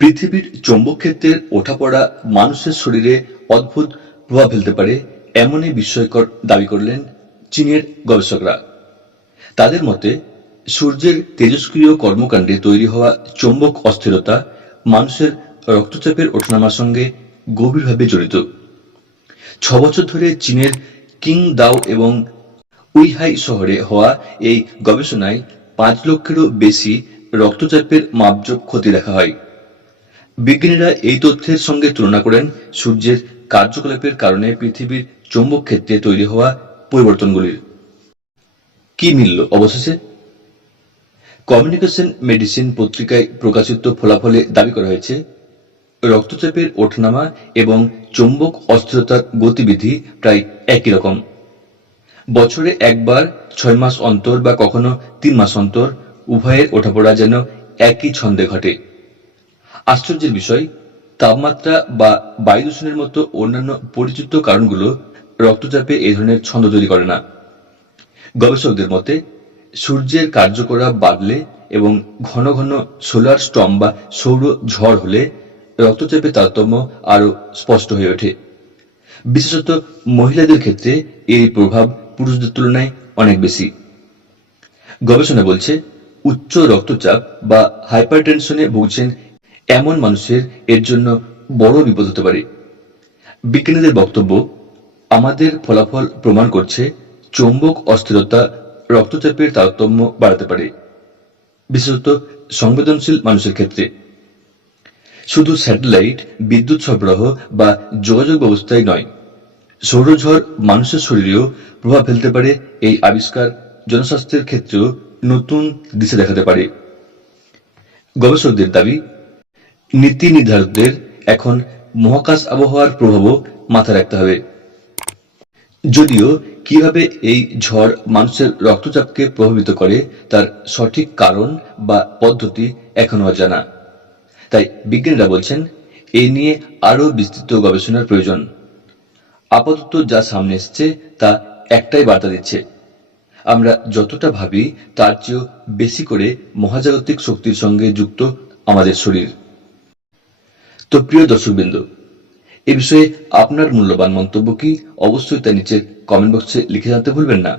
পৃথিবীর চৌম্বক ক্ষেত্রের ওঠাপড়া মানুষের শরীরে অদ্ভুত প্রভাব ফেলতে পারে, এমনই বিস্ময়কর দাবি করলেন চীনের গবেষকরা। তাদের মতে, সূর্যের তেজস্ক্রিয় কর্মকাণ্ডে তৈরি হওয়া চৌম্বক অস্থিরতা মানুষের রক্তচাপের ওঠানামার সঙ্গে গভীরভাবে জড়িত। ছ বছর ধরে চীনের কিং দাও এবং উইহাই শহরে হওয়া এই গবেষণায় পাঁচ লক্ষেরও বেশি রক্তচাপের মাপজোক ক্ষতি দেখা হয়। বিজ্ঞানীরা এই তথ্যের সঙ্গে তুলনা করেন সূর্যের কার্যকলাপের কারণে পৃথিবীর চৌম্বক ক্ষেত্রে তৈরি হওয়া পরিবর্তনগুলির। কি মিলল অবশেষে? কমিউনিকেশন মেডিসিন পত্রিকায় প্রকাশিত ফলাফলে দাবি করা হয়েছে, রক্তচাপের ওঠানামা এবং চৌম্বক অস্থিরতার গতিবিধি প্রায় একই রকম। বছরে একবার, ছয় মাস অন্তর বা কখনো তিন মাস অন্তর উভয়ের ওঠাপড়া যেন একই ছন্দে ঘটে। আশ্চর্যের বিষয়, তাপমাত্রা বা বায়ু দূষণের মতো অন্যান্য পরিচিত কারণগুলো রক্তচাপে এই ধরনের ছন্দ তৈরি করে না। গবেষকদের মতে, সূর্যের কার্যকলাপ বাড়লে এবং ঘন ঘন সোলার স্টর্ম বা সৌর ঝড় হলে রক্তচাপের তারতম্য আরও স্পষ্ট হয়ে ওঠে। বিশেষত মহিলাদের ক্ষেত্রে এই প্রভাব পুরুষদের তুলনায় অনেক বেশি। গবেষণা বলছে, উচ্চ রক্তচাপ বা হাইপারটেনশনে ভুগছেন এমন মানুষের এর জন্য বড় বিপদ হতে পারে। বিজ্ঞানীদের বক্তব্য, আমাদের ফলাফল প্রমাণ করছে চৌম্বক অস্থিরতা রক্তচাপের তারতম্য বাড়াতে পারে। বিশেষত সংবেদনশীল মানুষের ক্ষেত্রে। শুধু স্যাটেলাইট, বিদ্যুৎ সরবরাহ বা যোগাযোগ ব্যবস্থায় নয়, সৌরঝড় মানুষের শরীরেও প্রভাব ফেলতে পারে। এই আবিষ্কার জনস্বাস্থ্যের ক্ষেত্রেও নতুন দিশা দেখাতে পারে। গবেষকদের দাবি নীতি নির্ধারকদের এখন মহাকাশ আবহাওয়ার প্রভাবও মাথায় রাখতে হবে। যদিও কীভাবে এই ঝড় মানুষের রক্তচাপকে প্রভাবিত করে, তার সঠিক কারণ বা পদ্ধতি এখনও অজানা। তাই বিজ্ঞানীরা বলছেন এই নিয়ে আরও বিস্তৃত গবেষণার প্রয়োজন। আপাতত যা সামনে এসছে, তা একটাই বার্তা দিচ্ছে। আমরা যতটা ভাবি, তার চেয়েও বেশি করে মহাজাগতিক শক্তির সঙ্গে যুক্ত আমাদের শরীর। তো প্রিয় দর্শকবৃন্দ, এ বিষয়ে আপনার মূল্যবান মন্তব্য কি? অবশ্যই তা নিচে কমেন্ট বক্সে লিখে জানতে ভুলবেন না।